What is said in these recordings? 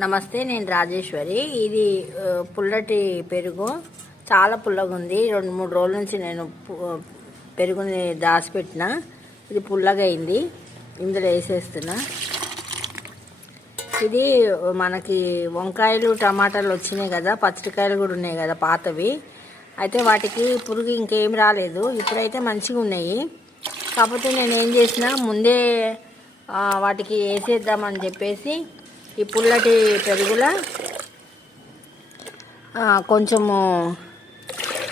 నమస్తే, నేను రాజేశ్వరి. ఇది పుల్లటి పెరుగు, చాలా పుల్లగా ఉంది. 2-3 రోజుల నుంచి నేను పెరుగుని దాచిపెట్టిన. ఇది పుల్లగా అయింది. ఇందులో వేసేస్తున్నా. ఇది మనకి వంకాయలు టమాటాలు వచ్చినాయి కదా, పచ్చడికాయలు కూడా ఉన్నాయి కదా పాతవి. అయితే వాటికి పురుగు ఇంకేం రాలేదు. ఇప్పుడైతే మంచిగా ఉన్నాయి. కాకపోతే నేను ఏం చేసిన, ముందే వాటికి వేసేద్దామని చెప్పేసి ఈ పుల్లటి పెరుగుల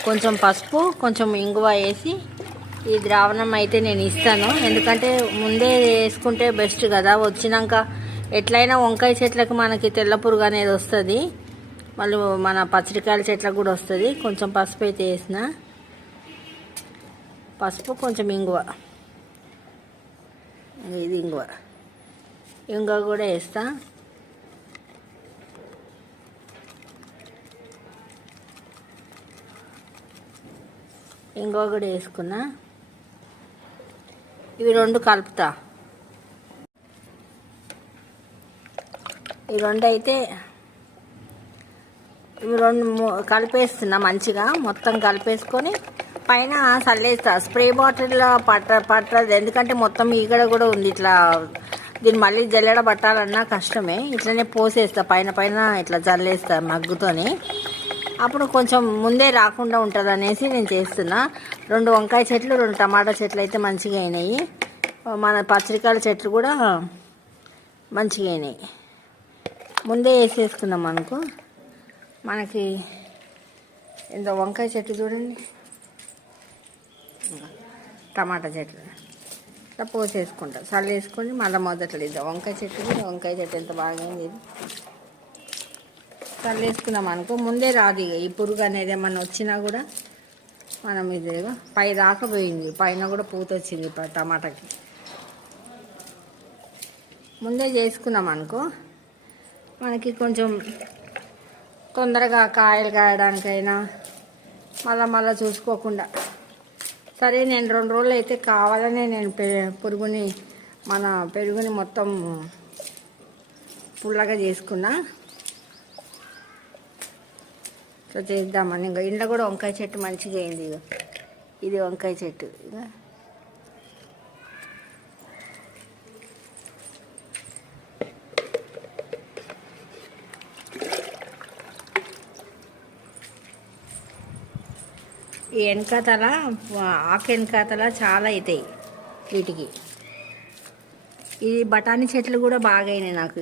కొంచెం పసుపు, కొంచెం ఇంగువ వేసి ఈ ద్రావణం అయితే నేను ఇస్తాను. ఎందుకంటే ముందే వేసుకుంటే బెస్ట్ కదా. వచ్చినాక ఎట్లయినా వంకాయ చెట్లకు మనకి తెల్ల పురుగు అనేది వస్తుంది, మళ్ళీ మన పచ్చడికాయల చెట్లకు కూడా వస్తుంది. కొంచెం పసుపు అయితే వేసిన, పసుపు కొంచెం ఇంగువ, ఇది ఇంగువ కూడా వేస్తా. ఇంగువ కూడా వేసుకున్నా. ఇవి 2 కలుపుతా. ఈ 2 అయితే ఇవి 2 కలిపేస్తున్నా. మంచిగా మొత్తం కలిపేసుకొని పైన చల్లేస్తా. స్ప్రే బాటిల్లో పట్టదు, ఎందుకంటే మొత్తం ఈగడ కూడా ఉంది. ఇట్లా దీన్ని మళ్ళీ జల్లెడ పట్టాలన్నా కష్టమే. ఇట్లనే పోసేస్తా, పైన ఇట్లా చల్లేస్తా మగ్గుతోని. అప్పుడు కొంచెం ముందే రాకుండా ఉంటుంది అనేసి నేను చేస్తున్నా. 2 వంకాయ చెట్లు, 2 టమాటా చెట్లు అయితే మంచిగా అయినాయి. మన పచ్చడికాయల చెట్లు కూడా మంచిగా అయినాయి. ముందే వేసేసుకున్నాం అనుకో. మనకి ఇంత వంకాయ చెట్టు చూడండి, టమాటా చెట్లు ఇట్లా పోసేసుకుంటా. చల్లు వేసుకొని మళ్ళీ మొదట్లో ఇద్దాం. వంకాయ చెట్టు ఎంత బాగైంది. చల్లు వేసుకున్నాం అనుకో, ముందే రాదు. ఈ పురుగు అనేది ఏమన్నా వచ్చినా కూడా మనం ఇది పై దాకా పోయింది. పైన కూడా పూత వచ్చింది టమాటాకి. ముందే చేసుకున్నాం అనుకో, మనకి కొంచెం తొందరగా కాయలు కాయడానికైనా మళ్ళా చూసుకోకుండా. సరే, నేను 2 రోజులు అయితే కావాలనే నేను మన పెరుగుని మొత్తం పుల్లగా చేసుకున్నా. ఇట్లా చేద్దామని. ఇంకా ఇంట్లో కూడా వంకాయ చెట్టు మంచిగా అయింది. ఇది వంకాయ చెట్టు. ఈ ఆకు వెనకాతల చాలా అవుతాయి వీటికి. ఈ బఠానీ చెట్లు కూడా బాగా అయినాయి నాకు.